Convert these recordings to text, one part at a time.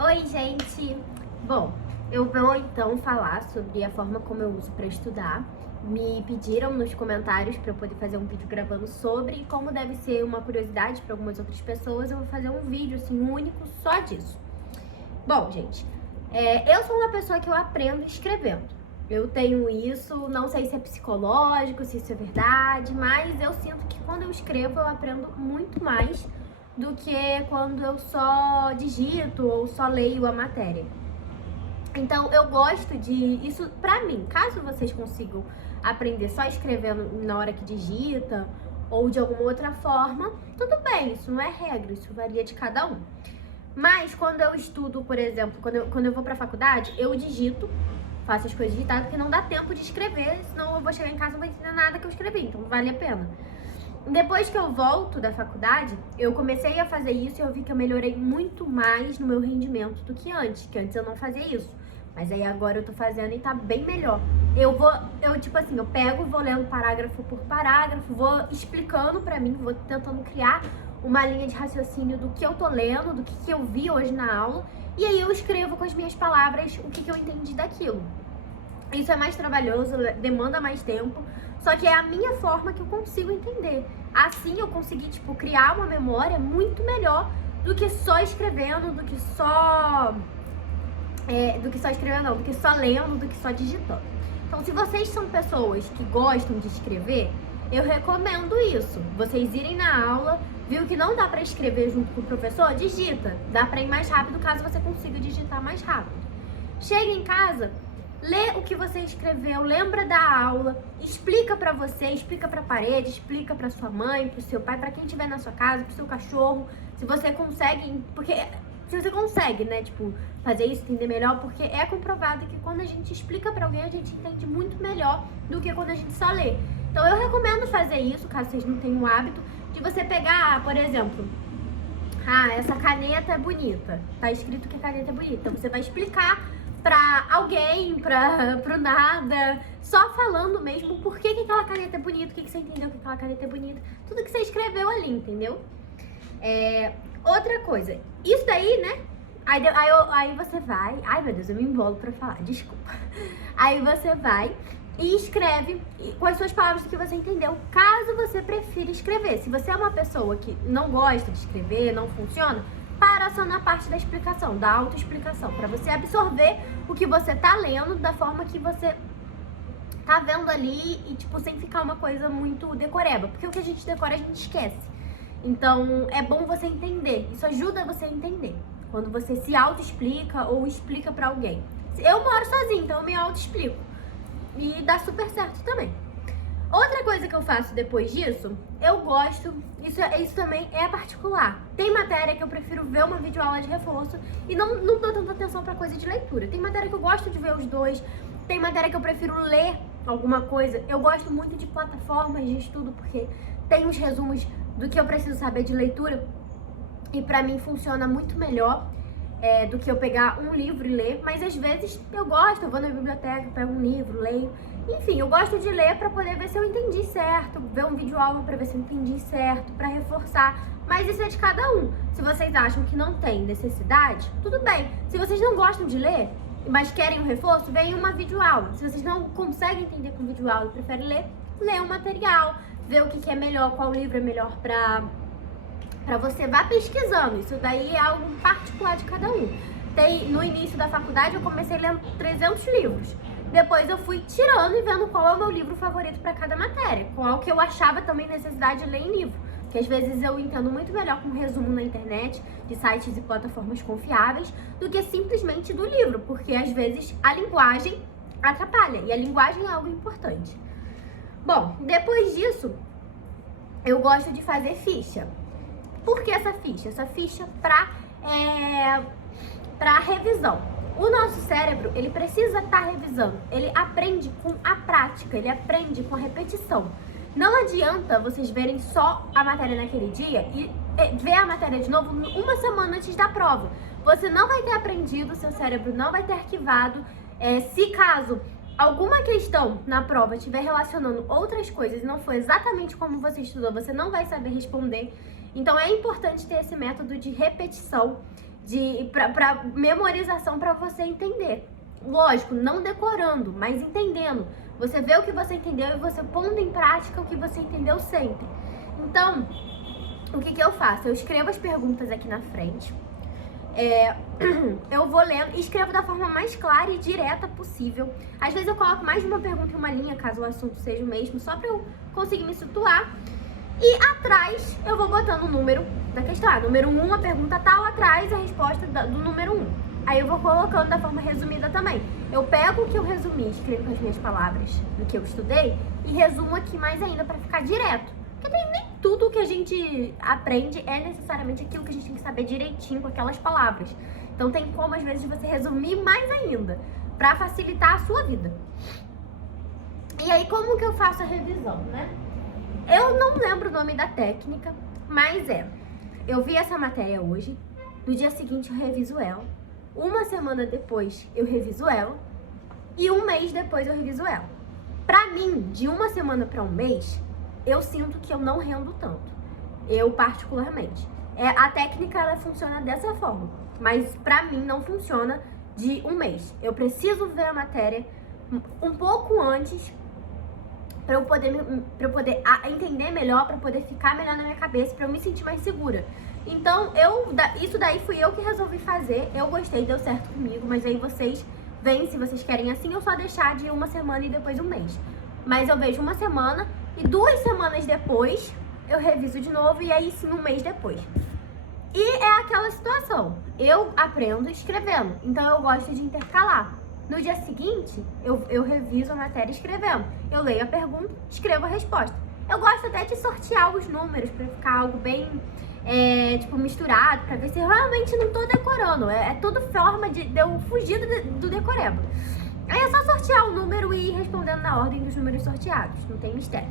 Oi, gente! Bom, eu vou então falar sobre a forma como eu uso para estudar. Me pediram nos comentários para eu poder fazer um vídeo gravando sobre, e como deve ser uma curiosidade para algumas outras pessoas, eu vou fazer um vídeo assim único só disso. Bom, gente, eu sou uma pessoa que eu aprendo escrevendo. Eu tenho isso, não sei se é psicológico, se isso é verdade, mas eu sinto que quando eu escrevo eu aprendo muito mais do que quando eu só digito ou só leio a matéria. Então eu gosto de isso pra mim. Caso vocês consigam aprender só escrevendo na hora que digita ou de alguma outra forma, tudo bem, isso não é regra, isso varia de cada um. Mas quando eu estudo, por exemplo, quando eu vou pra faculdade, eu digito, faço as coisas digitadas, porque não dá tempo de escrever, senão eu vou chegar em casa e não vou entender nada que eu escrevi, então vale a pena. Depois que eu volto da faculdade, eu comecei a fazer isso e eu vi que eu melhorei muito mais no meu rendimento do que antes eu não fazia isso. Mas aí agora eu tô fazendo e tá bem melhor. Eu pego, vou lendo parágrafo por parágrafo, vou explicando pra mim, vou tentando criar uma linha de raciocínio do que eu tô lendo, do que eu vi hoje na aula, e aí eu escrevo com as minhas palavras o que eu entendi daquilo. Isso é mais trabalhoso, demanda mais tempo, só que é a minha forma que eu consigo entender. Assim eu consegui, criar uma memória muito melhor do que só escrevendo, do que só escrevendo, não, do que só lendo, do que só digitando. Então, se vocês são pessoas que gostam de escrever, eu recomendo isso. Vocês irem na aula, viu que não dá pra escrever junto com o professor? Digita. Dá pra ir mais rápido caso você consiga digitar mais rápido. Chega em casa, lê o que você escreveu, lembra da aula, explica pra você, explica pra parede, explica pra sua mãe, pro seu pai, pra quem estiver na sua casa, pro seu cachorro. Se você consegue, se você consegue, né, fazer isso, entender melhor, porque é comprovado que quando a gente explica pra alguém, a gente entende muito melhor do que quando a gente só lê. Então eu recomendo fazer isso, caso vocês não tenham o hábito, de você pegar, por exemplo, essa caneta é bonita, tá escrito que a caneta é bonita, então você vai explicar pra alguém, pro nada, só falando mesmo por que aquela caneta é bonita, o que você entendeu que aquela caneta é bonita, tudo que você escreveu ali, entendeu? Outra coisa, isso daí, né? Aí você vai. Ai, meu Deus, eu me embolo pra falar, desculpa. Aí você vai e escreve com as suas palavras o que você entendeu, caso você prefira escrever. Se você é uma pessoa que não gosta de escrever, não funciona, para só na parte da explicação, da autoexplicação, pra você absorver o que você tá lendo da forma que você tá vendo ali e, sem ficar uma coisa muito decoreba. Porque o que a gente decora, a gente esquece. Então, é bom você entender. Isso ajuda você a entender. Quando você se auto-explica ou explica pra alguém. Eu moro sozinha, então eu me auto-explico. E dá super certo também. Outra coisa que eu faço depois disso, eu gosto, isso também é particular. Tem matéria que eu prefiro ver uma videoaula de reforço e não dou tanta atenção pra coisa de leitura. Tem matéria que eu gosto de ver os dois, tem matéria que eu prefiro ler alguma coisa. Eu gosto muito de plataformas de estudo porque tem os resumos do que eu preciso saber de leitura e pra mim funciona muito melhor do que eu pegar um livro e ler, mas às vezes eu vou na biblioteca, pego um livro, leio. Enfim, eu gosto de ler pra poder ver se eu entendi certo, ver um vídeo aula pra ver se eu entendi certo, pra reforçar. Mas isso é de cada um. Se vocês acham que não tem necessidade, tudo bem. Se vocês não gostam de ler, mas querem um reforço, vem uma videoaula. Se vocês não conseguem entender com videoaula e preferem ler, lê um material, vê o que é melhor, qual livro é melhor pra você. Vá pesquisando. Isso daí é algo particular de cada um. No início da faculdade, eu comecei lendo 300 livros. Depois eu fui tirando e vendo qual é o meu livro favorito para cada matéria. Qual que eu achava também necessidade de ler em livro. Porque às vezes eu entendo muito melhor com um resumo na internet, de sites e plataformas confiáveis, do que simplesmente do livro. Porque às vezes a linguagem atrapalha. E a linguagem é algo importante. Bom, depois disso, eu gosto de fazer ficha. Por que essa ficha? Essa ficha pra revisão. O nosso cérebro, ele precisa estar revisando. Ele aprende com a prática, ele aprende com a repetição. Não adianta vocês verem só a matéria naquele dia e ver a matéria de novo uma semana antes da prova. Você não vai ter aprendido, seu cérebro não vai ter arquivado. Se caso alguma questão na prova estiver relacionando outras coisas e não for exatamente como você estudou, você não vai saber responder. Então é importante ter esse método de repetição, pra memorização pra você entender. Lógico, não decorando, mas entendendo. Você vê o que você entendeu e você pondo em prática o que você entendeu sempre. Então, o que eu faço? Eu escrevo as perguntas aqui na frente. Eu vou lendo e escrevo da forma mais clara e direta possível. Às vezes eu coloco mais de uma pergunta em uma linha, caso o assunto seja o mesmo, só pra eu conseguir me situar. E atrás eu vou botando o número da questão. Número 1, a pergunta tal, atrás a resposta do número 1. Aí eu vou colocando da forma resumida também. Eu pego o que eu resumi, escrevo com as minhas palavras do que eu estudei e resumo aqui mais ainda pra ficar direto. Porque nem tudo que a gente aprende é necessariamente aquilo que a gente tem que saber direitinho com aquelas palavras. Então tem como, às vezes, você resumir mais ainda, pra facilitar a sua vida. E aí, como que eu faço a revisão, né? Eu não lembro o nome da técnica, mas eu vi essa matéria hoje, no dia seguinte eu reviso ela, uma semana depois eu reviso ela e um mês depois eu reviso ela. Pra mim, de uma semana pra um mês, eu sinto que eu não rendo tanto. Eu, particularmente. A técnica, ela funciona dessa forma. Mas pra mim não funciona de um mês. Eu preciso ver a matéria um pouco antes pra eu poder entender melhor, pra poder ficar melhor na minha cabeça, pra eu me sentir mais segura. Então, isso daí fui eu que resolvi fazer. Eu gostei, deu certo comigo. Mas aí vocês veem, se vocês querem assim, eu só deixar de uma semana e depois um mês. Mas eu vejo uma semana e 2 semanas depois eu reviso de novo e aí sim um mês depois. E é aquela situação, eu aprendo escrevendo, então eu gosto de intercalar. No dia seguinte, eu reviso a matéria escrevendo. Eu leio a pergunta, escrevo a resposta. Eu gosto até de sortear os números pra ficar algo bem, misturado, pra ver se eu realmente não tô decorando. É tudo forma de eu fugir do decoreba. Aí é só sortear o número e ir respondendo na ordem dos números sorteados, não tem mistério.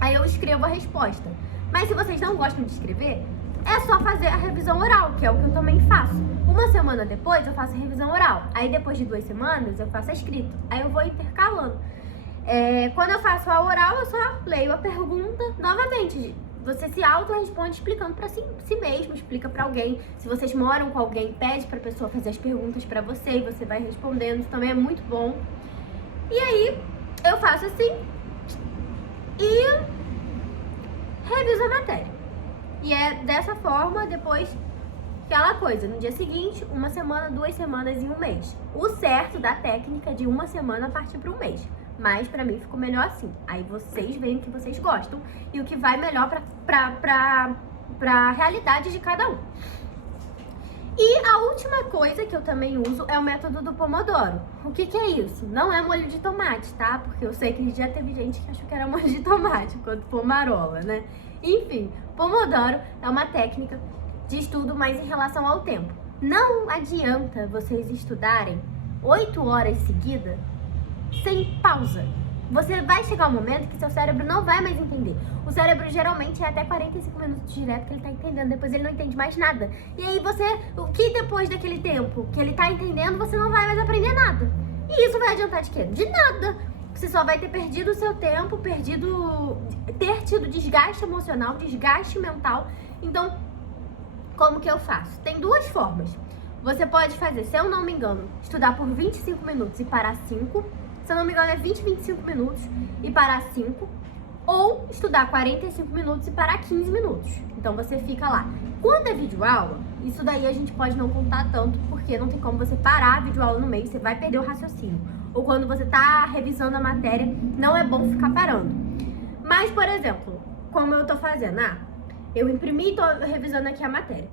Aí eu escrevo a resposta. Mas se vocês não gostam de escrever, é só fazer a revisão oral, que é o que eu também faço. Uma semana depois eu faço a revisão oral. Aí depois de 2 semanas eu faço a escrita. Aí eu vou intercalando. Quando eu faço a oral, eu só leio a pergunta novamente. Você se auto-responde explicando pra si mesmo, explica pra alguém. Se vocês moram com alguém, pede pra pessoa fazer as perguntas pra você e você vai respondendo. Isso também é muito bom. E aí, eu faço assim e reviso a matéria. E é dessa forma, depois, aquela coisa, no dia seguinte, uma semana, 2 semanas e um mês. O certo da técnica é de uma semana partir para um mês. Mas pra mim ficou melhor assim. Aí vocês veem o que vocês gostam e o que vai melhor pra realidade de cada um. E a última coisa que eu também uso é o método do Pomodoro. O que é isso? Não é molho de tomate, tá? Porque eu sei que já teve gente que achou que era molho de tomate, enquanto pomarola, né? Enfim, Pomodoro é uma técnica de estudo, mas em relação ao tempo. Não adianta vocês estudarem 8 horas seguidas sem pausa. Você vai chegar um momento que seu cérebro não vai mais entender. O cérebro geralmente é até 45 minutos direto que ele tá entendendo, depois ele não entende mais nada. E aí o que depois daquele tempo que ele tá entendendo, você não vai mais aprender nada. E isso vai adiantar de quê? De nada. Você só vai ter perdido o seu tempo, ter tido desgaste emocional, desgaste mental. Então, como que eu faço? Tem 2 formas. Você pode fazer, se eu não me engano, estudar por 25 minutos e parar 5. Se eu não me engano, é 25 minutos e parar 5. Ou estudar 45 minutos e parar 15 minutos. Então você fica lá. Quando é videoaula, isso daí a gente pode não contar tanto, porque não tem como você parar a videoaula no meio, você vai perder o raciocínio. Ou quando você tá revisando a matéria, não é bom ficar parando. Mas, por exemplo, como eu tô fazendo, eu imprimi e tô revisando aqui a matéria.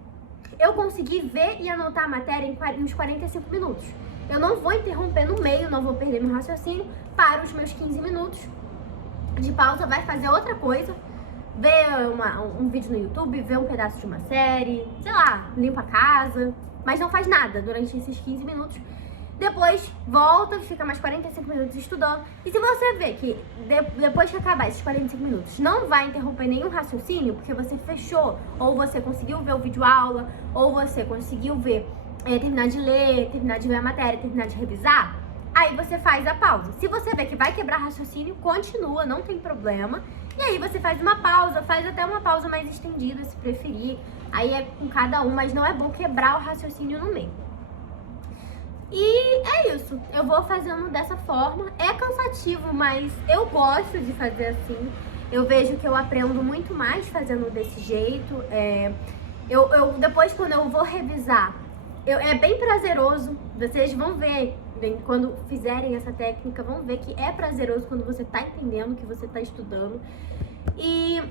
Eu consegui ver e anotar a matéria em uns 45 minutos. Eu não vou interromper no meio, não vou perder meu raciocínio, paro os meus 15 minutos de pausa, vai fazer outra coisa, ver um vídeo no YouTube, ver um pedaço de uma série, sei lá, limpa a casa, mas não faz nada durante esses 15 minutos. Depois volta, fica mais 45 minutos estudando. E se você vê que depois que acabar esses 45 minutos não vai interromper nenhum raciocínio, porque você fechou, ou você conseguiu ver o vídeo aula, ou você conseguiu ver, terminar de ler a matéria, terminar de revisar, aí você faz a pausa. Se você vê que vai quebrar raciocínio, continua, não tem problema. E aí você faz uma pausa, faz até uma pausa mais estendida, se preferir. Aí é com cada um, mas não é bom quebrar o raciocínio no meio. E é isso, eu vou fazendo dessa forma. É cansativo, mas eu gosto de fazer assim. Eu vejo que eu aprendo muito mais fazendo desse jeito. Depois, quando eu vou revisar, é bem prazeroso. Vocês vão ver, quando fizerem essa técnica, vão ver que é prazeroso quando você tá entendendo, que você tá estudando. E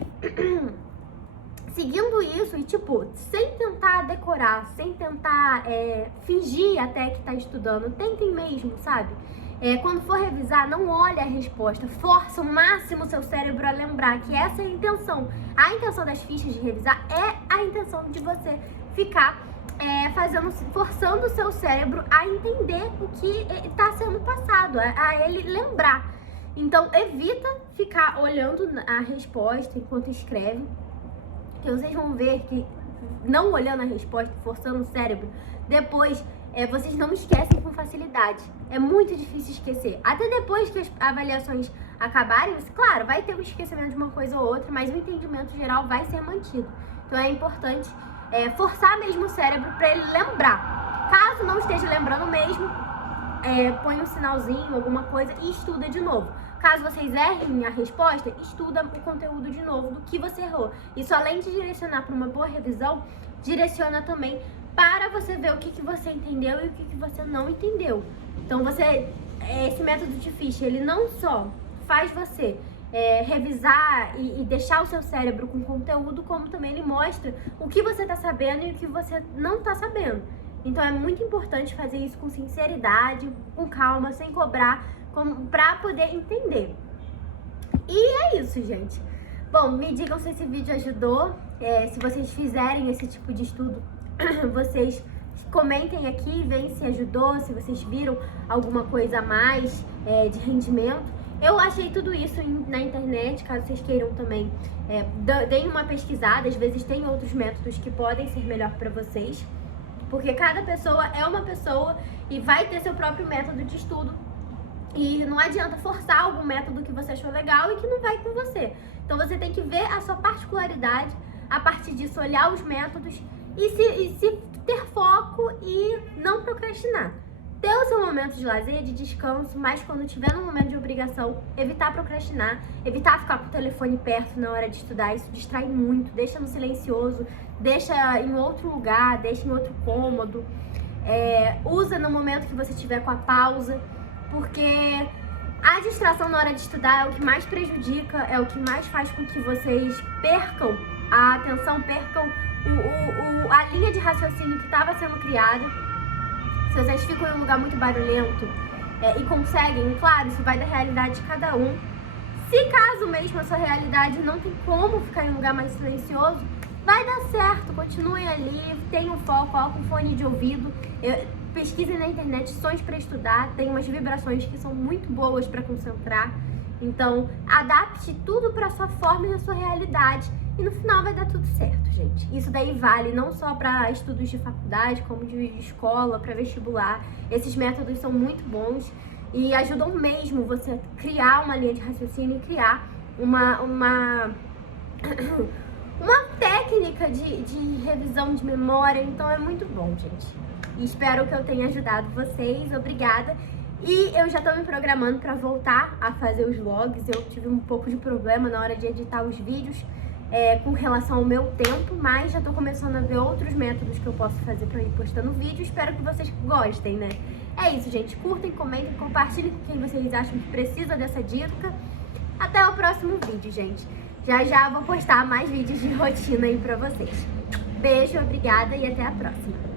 seguindo isso, e tipo, sem tentar decorar, sem tentar fingir até que tá estudando, tentem mesmo, sabe? Quando for revisar, não olhe a resposta, força o máximo o seu cérebro a lembrar que essa é a intenção. A intenção das fichas de revisar é a intenção de você ficar forçando o seu cérebro a entender o que está sendo passado, a ele lembrar. Então, evita ficar olhando a resposta enquanto escreve, que vocês vão ver que não olhando a resposta, forçando o cérebro, depois vocês não esquecem com facilidade. É muito difícil esquecer. Até depois que as avaliações acabarem, claro, vai ter um esquecimento de uma coisa ou outra, mas o entendimento geral vai ser mantido. Então é importante forçar mesmo o cérebro para ele lembrar. Caso não esteja lembrando mesmo, põe um sinalzinho, alguma coisa e estuda de novo. Caso vocês errem a resposta, estuda o conteúdo de novo do que você errou. Isso, além de direcionar para uma boa revisão, direciona também para você ver o que você entendeu e o que você não entendeu. Então, esse método de ficha, ele não só faz você revisar e deixar o seu cérebro com conteúdo, como também ele mostra o que você está sabendo e o que você não está sabendo. Então, é muito importante fazer isso com sinceridade, com calma, sem cobrar, para poder entender. E é isso, gente. Bom, me digam se esse vídeo ajudou. Se vocês fizerem esse tipo de estudo, vocês comentem aqui, veem se ajudou, se vocês viram alguma coisa a mais de rendimento. Eu achei tudo isso na internet, caso vocês queiram também, deem uma pesquisada. Às vezes tem outros métodos que podem ser melhor para vocês, porque cada pessoa é uma pessoa e vai ter seu próprio método de estudo. E não adianta forçar algum método que você achou legal e que não vai com você. Então você tem que ver a sua particularidade, a partir disso olhar os métodos e se ter foco e não procrastinar. Ter o seu momento de lazer, de descanso, mas quando tiver no momento de obrigação, evitar procrastinar, evitar ficar com o telefone perto na hora de estudar. Isso distrai muito, deixa no silencioso, deixa em outro lugar, deixa em outro cômodo. Usa no momento que você estiver com a pausa, porque a distração na hora de estudar é o que mais prejudica, é o que mais faz com que vocês percam a atenção, percam a linha de raciocínio que estava sendo criada. Se vocês ficam em um lugar muito barulhento e conseguem, claro, isso vai da realidade de cada um. Se caso mesmo a sua realidade não tem como ficar em um lugar mais silencioso, vai dar certo, continuem ali, tenham foco, coloquem um fone de ouvido. Pesquisem na internet sons para estudar, tem umas vibrações que são muito boas para concentrar. Então, adapte tudo para sua forma e a sua realidade e no final vai dar tudo certo, gente. Isso daí vale não só para estudos de faculdade, como de escola, para vestibular. Esses métodos são muito bons e ajudam mesmo você a criar uma linha de raciocínio e criar uma técnica de revisão de memória. Então é muito bom, gente. E espero que eu tenha ajudado vocês. Obrigada. E eu já tô me programando para voltar a fazer os vlogs. Eu tive um pouco de problema na hora de editar os vídeos com relação ao meu tempo, mas já tô começando a ver outros métodos que eu posso fazer para ir postando vídeo. Espero que vocês gostem, né? É isso, gente. Curtem, comentem, compartilhem com quem vocês acham que precisa dessa dica. Até o próximo vídeo, gente. Já vou postar mais vídeos de rotina aí pra vocês. Beijo, obrigada e até a próxima.